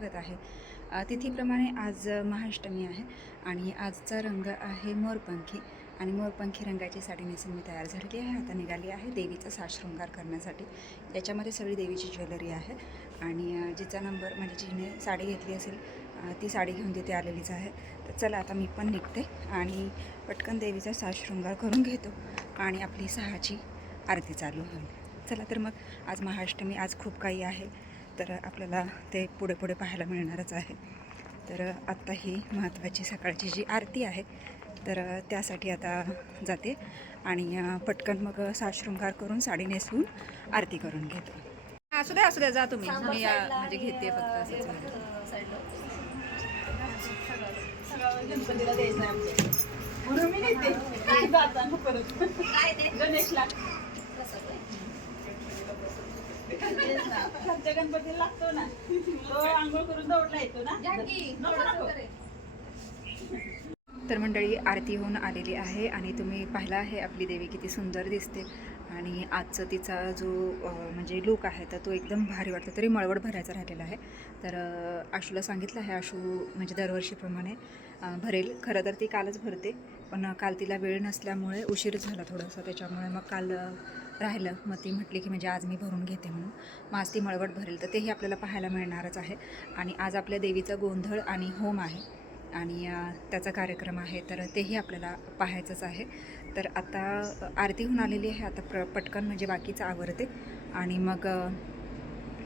स्वागत आहे. तिथीप्रमाणे आज महाअष्टमी आहे आणि आजचा रंग आहे मोरपंखी आणि मोरपंखी रंगाची साडी नेसून मी तयार झालेली आहे. आता निघाली आहे देवीचा साशृंगार करण्यासाठी. याच्यामध्ये सगळी देवीची ज्वेलरी आहे आणि जिचा नंबर म्हणजे जिने साडी घेतली असेल ती साडी घेऊन तिथे आलेलीच आहे. तर चला आता मी पण निघते आणि पटकन देवीचा साशृंगार करून घेतो आणि आपली सहाची आरती चालू होईल. चला तर मग आज महाअष्टमी आज खूप काही आहे. तर आपल्याला ते पुढे पुढे पाहायला मिळणारच आहे. तर आत्ता ही महत्त्वाची सकाळची जी आरती आहे तर त्यासाठी आता जाते आणि पटकन मग साशृंगार करून साडी नेसवून आरती करून घेतो. असू द्या असू द्या जा तुम्ही. मी म्हणजे घेते फक्त असंच म्हणून. मी घरच्या गणपतीला लागतो ना. तो आंघोळ करून दौडला येतो ना. तर मंडळी आरती होऊन आलेली आहे आणि तुम्ही पाहिला आहे आपली देवी किती सुंदर दिसते. आणि आजचं तिचा जो म्हणजे लूक आहे तर तो एकदम भारी वाटतो तरी मळवड भरायचा राहिलेला आहे. तर आशूला सांगितलं आहे आशू म्हणजे दरवर्षीप्रमाणे भरेल. खरं तर ती कालच भरते. पण काल तिला वेळ नसल्यामुळे उशीर झाला थोडासा त्याच्यामुळे मग काल राहिलं. मग ती म्हटली की म्हणजे आज मी भरून घेते म्हणून. मग आज ती मळवट भरेल. तर तेही आपल्याला पाहायला मिळणारच आहे. आणि आज आपल्या देवीचा गोंधळ आणि होम आहे. आणि त्याचा कार्यक्रम आहे. तर तेही आपल्याला पाहायचंच आहे. तर आता आरती होऊन आलेली आहे. आता प्र पटकन म्हणजे बाकीचं आवरते. आणि मग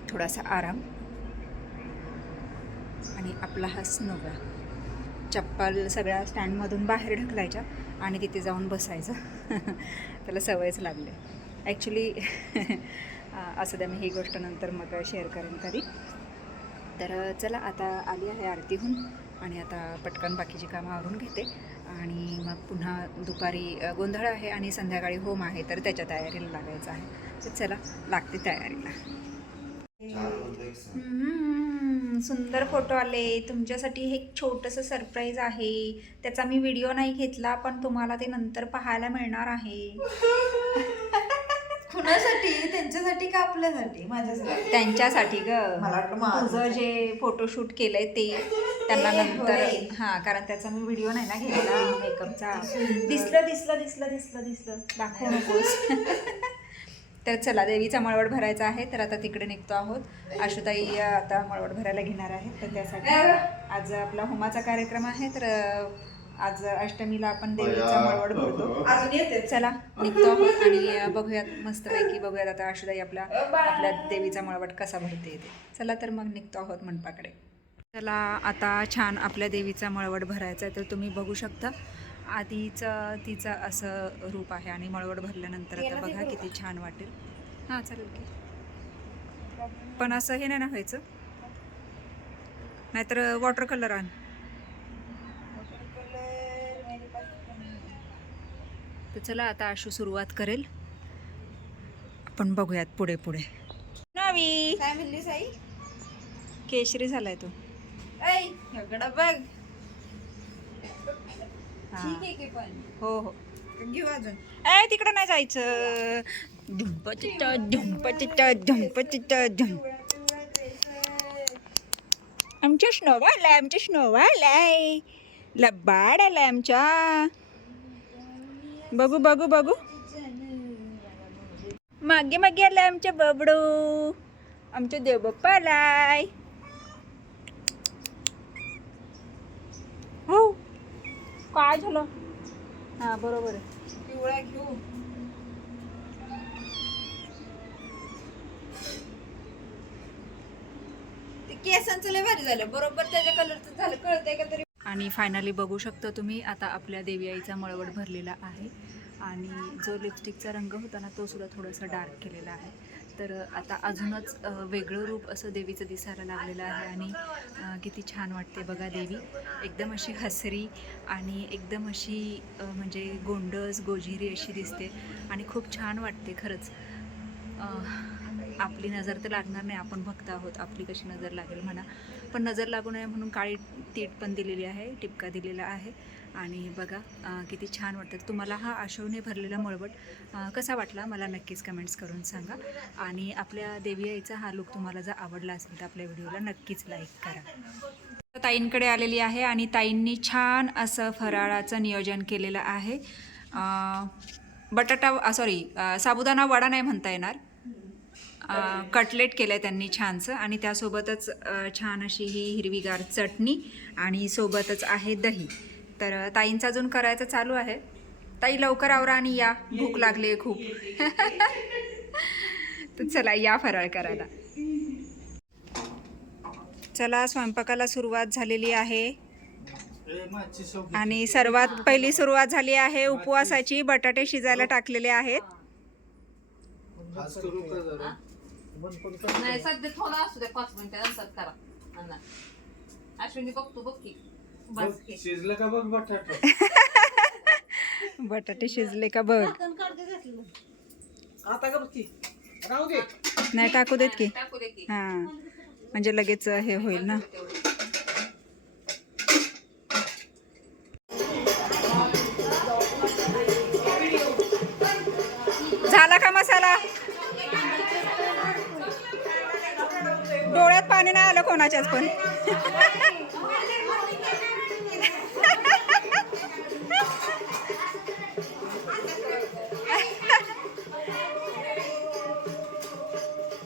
थोडासा आराम. आणि आपला हा स्नोगा चप्पल सगळ्या स्टँडमधून बाहेर ढकलायच्या आणि तिथे जाऊन बसायचं. त्याला सवयच लागले. ॲक्च्युली असं द्या मी ही गोष्ट नंतर मग शेअर करेन कधी. तर चला आता आली आहे आरतीहून आणि आता पटकन बाकीची कामं आवरून घेते. आणि मग पुन्हा दुपारी गोंधळ आहे आणि संध्याकाळी होम आहे तर त्याच्या तयारीला लागायचं आहे. तर चला लागते तयारीला. सुंदर फोटो आले तुमच्यासाठी हे एक छोटंसं सरप्राईज आहे. त्याचा मी व्हिडिओ नाही घेतला पण तुम्हाला ते नंतर पाहायला मिळणार आहे. कुणासाठी? त्यांच्यासाठी का आपल्यासाठी? माझ्यासाठी? त्यांच्यासाठी ग. मला वाटलं माझं. जे फोटोशूट केलंय ते त्यांना नंतर. हा कारण त्याचा मी व्हिडिओ नाही ना घेतला मेकअपचा दिसलं दिसलं दिसलं दिसलं दिसलं. दाखवू नकोस. तर चला देवीचा मळवट भरायचा आहे तर आता तिकडे निघतो आहोत. आशुताई आता मळवट भरायला घेणार आहे तर त्यासाठी आज आपला होमाचा कार्यक्रम आहे तर आज अष्टमीला आपण देवीचा मळवट भरतो. अजून येते. चला निघतो आहोत आणि बघूयात मस्तपैकी बघूयात आता आशुदाई आपला आपल्या देवीचा मळवट कसा भरते येते चला तर मग निघतो आहोत मंडपाकडे चला आता छान आपल्या देवीचा मळवट भरायचा आहे तर तुम्ही बघू शकता. आधीचं तिचं असं रूप आहे आणि मळवट भरल्यानंतर आता बघा किती छान वाटेल. हां चालेल की. पण असं हे नाही ना व्हायचं? नाहीतर वॉटर कलर आण. तर चला आता आशू सुरुवात करेल. आपण बघूयात पुढे पुढे. नवी. काय म्हणली साई? केशरी झालाय तो. बघ. ठीक आहे की पण? हो हो. घेऊ अजून. ए तिकडे नाही जायचं. झुंपचिट झुंपचिट झुंपचिट झुंप आमच्या स्नोवा आलाय आमच्या स्नोवा आलाय. लब्बाड आलाय आमच्या. बघू बघू बघू. मागे मागे आलाय आमच्या बबडू. आमच्या देवबाप्पा आलाय हो काय झालं? हा बरोबर आहे. पिवळा घेऊ. ते केसांचं लय भारी झालं. बरोबर त्याच्या कलरचं झालं. कळतंय का तरी? आणि फायनली बघू शकतो तुम्ही आता आपल्या देवी आईचा मळवट भरलेला आहे. आणि जो लिपस्टिकचा रंग होता ना तो सुद्धा थोडासा डार्क केलेला आहे. तर आता अजूनच वेगळं रूप असं देवीचं दिसायला लागलेलं आहे आणि किती छान वाटते बघा देवी. एकदम अशी हसरी आणि एकदम अशी म्हणजे गोंडस गोजिरी अशी दिसते आणि खूप छान वाटते खरंच. आपली नजर तर लागणार नाही आपण भक्त आहोत आपली कशी नजर लागेल म्हणा. पण नजर लागू नये म्हणून काळी तीट पण दिलेली आहे टिपका दिलेला आहे. आणि बघा किती छान वाटतं. तुम्हाला हा आशवने भरलेला मळवट कसा वाटला मला नक्कीच कमेंट्स करून सांगा. आणि आपल्या देवी आईचा हा लुक तुम्हाला जर आवडला असेल तर आपल्या व्हिडिओला नक्कीच लाईक करा. ताईंकडे आलेली आहे आणि ताईंनी छान असं फराळाचं नियोजन केलेलं आहे. बटाटा सॉरी साबुदाणा वडा नाही म्हणता येणार. कटलेट केलं आहे त्यांनी छानसं आणि त्यासोबतच छान अशी ही हिरवीगार चटणी आणि सोबतच आहे दही. तर ताईंचा अजून करायचं चालू आहे. ताई लवकर आवरा आणि या. भूक लागली खूप. तर चला या फराळ करायला. चला स्वयंपाकाला सुरुवात झालेली आहे. आणि सर्वात पहिली सुरुवात झाली आहे उपवासाची. बटाटे शिजायला टाकलेले आहेत. करू नाही सध्या थोडा असू द्या पाच मिनिटं नंतर करा. अश्विनी बघतो बघ की. बस बघ, की. शिजलं का बघ बटाटा? बटाटे शिजले का बघ. आता का बघ राहू दे. नाही टाकू देत की. टाकू दे की. हां. म्हणजे लगेच हे होईल ना. आपण.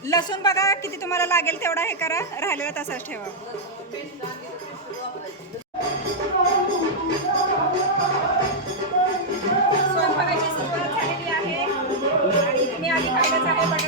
लसूण बघा किती तुम्हाला लागेल तेवढा हे करा. राहिलेला तसाच ठेवा. स्वयंपाकाची सुरुवात झालेली आहे. आणि तुम्ही आधी पाहिलंच आहे बटाटा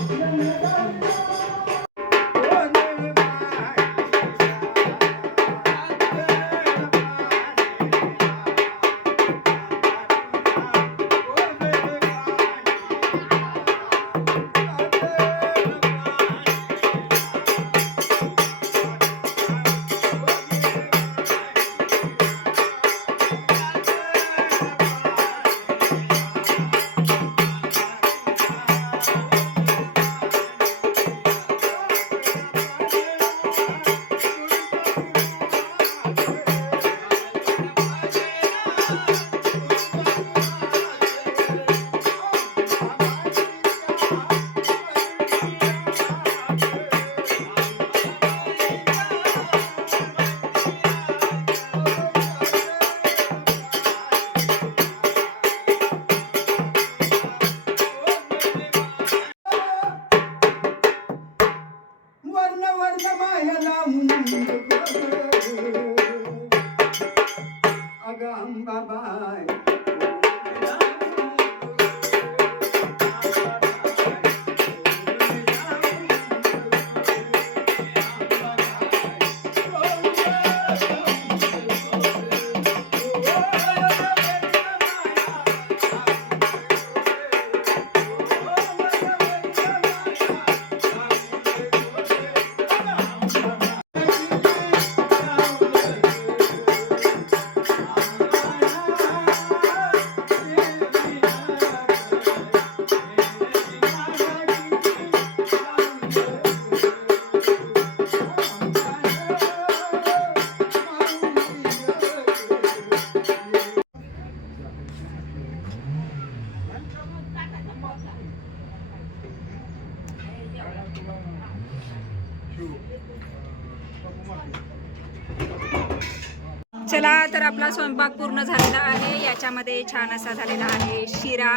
याच्यामध्ये छान असा झालेला आहे शिरा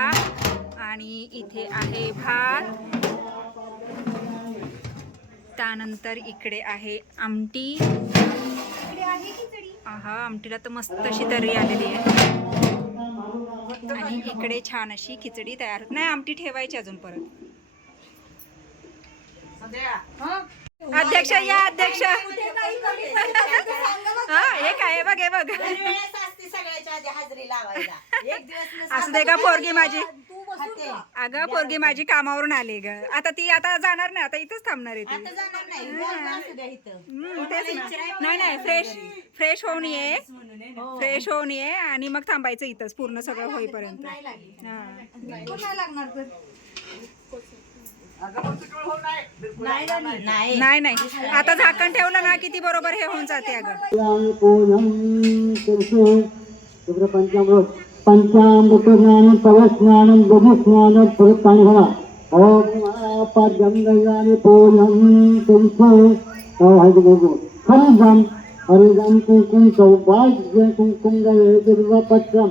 आणि इथे आहे भात. त्यानंतर इकडे आहे आमटी. हा आमटीला तर मस्त अशी तर्री आलेली आहे. आणि इकडे छान अशी खिचडी तयार होत. नाही आमटी ठेवायची अजून परत. अध्यक्ष या अध्यक्ष. हा हे काय आहे बघ हे बघ. एक असू दे का पोरगी माझी? अगं पोरगी माझी कामावरून आली ग. आता ती आता जाणार नाही आता इथंच थांबणार आहे ती. तेच. नाही नाही फ्रेश फ्रेश होऊन ये. फ्रेश होऊन ये. आणि मग थांबायचं इथंच पूर्ण सगळं होईपर्यंत. हा. नाही नाही नाही. आता झाकण ठेवलं ना किती बरोबर हे होऊन जाते अगं. पंचामृत पंचामृत ज्ञान पवस्नानं हवा ओम पुरुषो हरिगो हरिगम हरिगम कुंकुम सौभाग्य कुंकुम गये दुर्वपत्रम।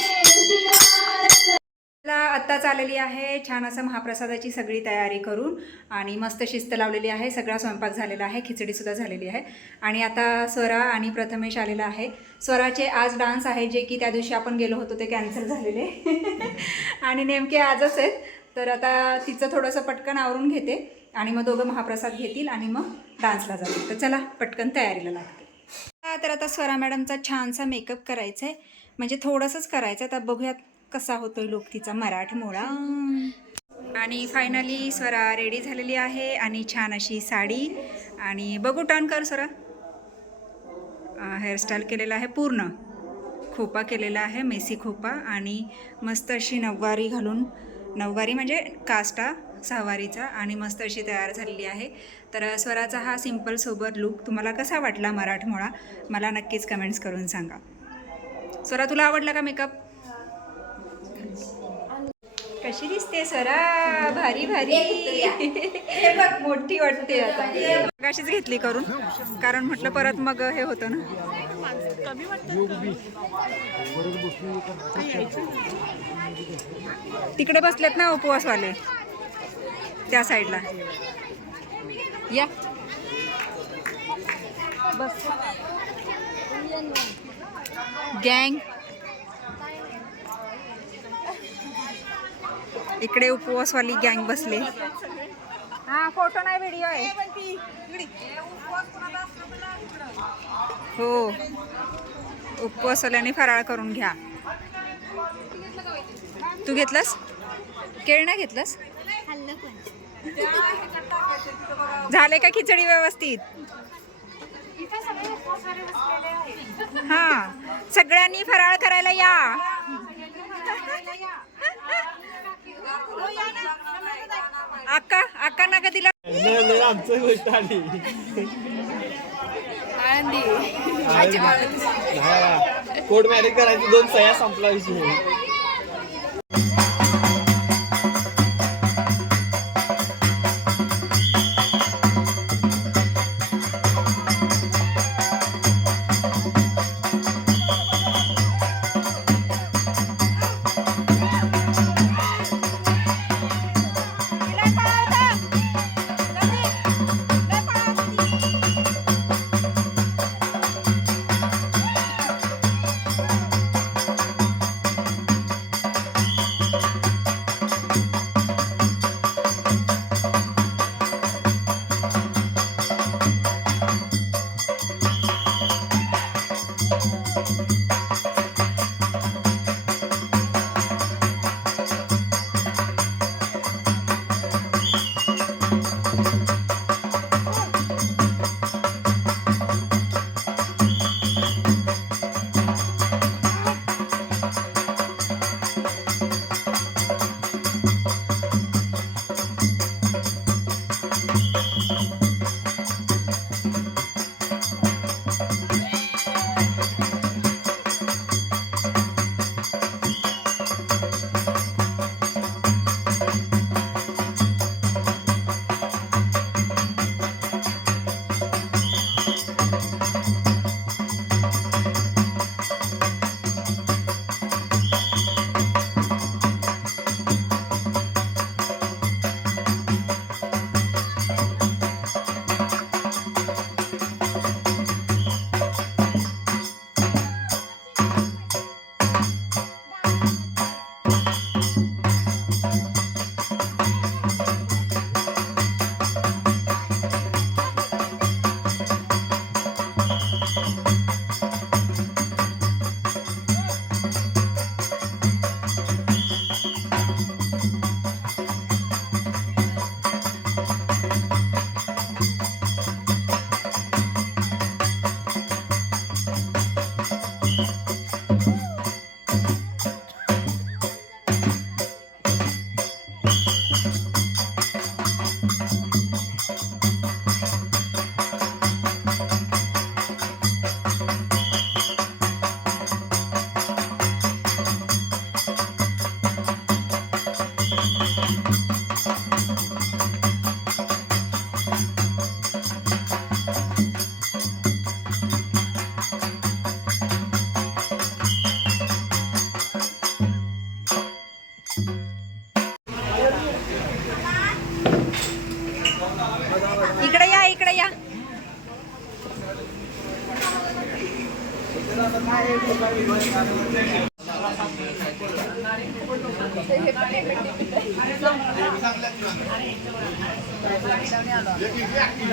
आत्ताच आलेली आहे. छान असं महाप्रसादाची सगळी तयारी करून आणि मस्त शिस्त लावलेली आहे. सगळा स्वयंपाक झालेला आहे. खिचडीसुद्धा झालेली आहे. आणि आता स्वरा आणि प्रथमेश आलेला आहे. स्वराचे आज डान्स आहे जे की त्या दिवशी आपण गेलो होतो ते कॅन्सल झालेले. आणि नेमके आजच आहेत. तर आता तिचं थोडंसं पटकन आवरून घेते आणि मग दोघं महाप्रसाद घेतील आणि मग डान्सला जातील. तर चला पटकन तयारीला लागते. हा, तर आता स्वरा मॅडमचा छानसा मेकअप करायचा आहे म्हणजे थोडंसंच करायचं आहे तर बघूयात कसा होतोय लोक तिचा मराठमोळा आणि फायनली स्वरा रेडी झालेली आहे आणि छान अशी साडी. आणि बघू टर्न कर स्वरा. हेअरस्टाईल केलेला आहे पूर्ण. खोपा केलेला आहे मेसी खोपा आणि मस्त अशी नऊवारी घालून. नऊवारी म्हणजे कास्टा सहावारीचा आणि मस्त अशी तयार झालेली आहे. तर स्वराचा हा सिंपल सोबर लुक तुम्हाला कसा वाटला मराठमोळा मला नक्कीच कमेंट्स करून सांगा. स्वरा तुला आवडला का मेकअप कशी दिसते? स्वरा भारी भारी. मोठी वाटते आता. घेतली करून. कारण म्हटलं परत मग हे होतं ना. तिकडे बसलेत ना उपवासवाले. त्या साईडला. या. बस. गँग. इकडे उपवासवाली गँग बसले. हा फोटो नाही व्हिडिओ आहे. हो. उपवासवाल्याने फराळ करून घ्या. तू घेतलंस? केळ नाही घेतलंस? झाले का खिचडी व्यवस्थित? हा. सगळ्यांनी फराळ करायला या. अक्का अक्का नका तिला आमचं गोष्ट आली कोर्ट मॅरेज करायची दोन सह्या संपला विषय.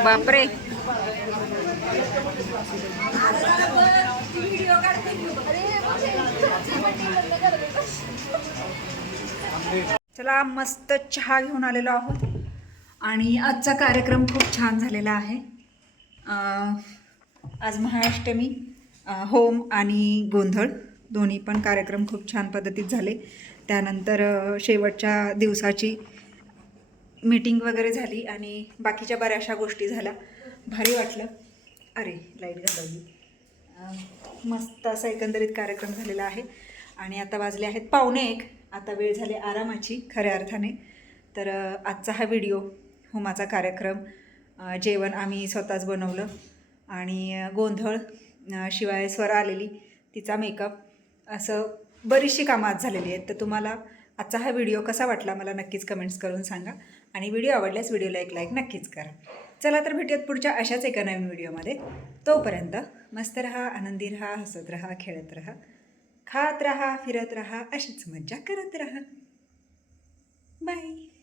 बापरे. चला मस्त चहा घेऊन आलेलो आहोत. आणि आजचा कार्यक्रम खूप छान झालेला आहे. आज महाअष्टमी होम आणि गोंधळ. दोन्ही पण कार्यक्रम खूप छान पद्धतीत झाले. त्यानंतर शेवटच्या दिवसाची मीटिंग वगैरे झाली आणि बाकीच्या बऱ्याचशा गोष्टी झाल्या. भारी वाटलं. अरे लाइट घालवली मस्त असा एकंदरीत कार्यक्रम झालेला आहे. आणि आता वाजले आहेत पावणे एक. आता वेळ झाली आरामाची खऱ्या अर्थाने. तर आजचा हा व्हिडिओ होमाचा कार्यक्रम जेवण आम्ही स्वतःच बनवलं. आणि गोंधळ शिवाय स्वर आलेली तिचा मेकअप असं बरीचशी कामं आज झालेली आहेत. तर तुम्हाला आजचा हा व्हिडिओ कसा वाटला मला नक्कीच कमेंट्स करून सांगा. आणि व्हिडिओ आवडल्यास व्हिडिओला एक लाईक नक्कीच करा. चला तर भेटूयात पुढच्या अशाच एका नवीन व्हिडिओमध्ये. तोपर्यंत मस्त रहा आनंदी रहा हसत रहा खेळत रहा खात रहा फिरत रहा अशीच मज्जा करत रहा. बाय.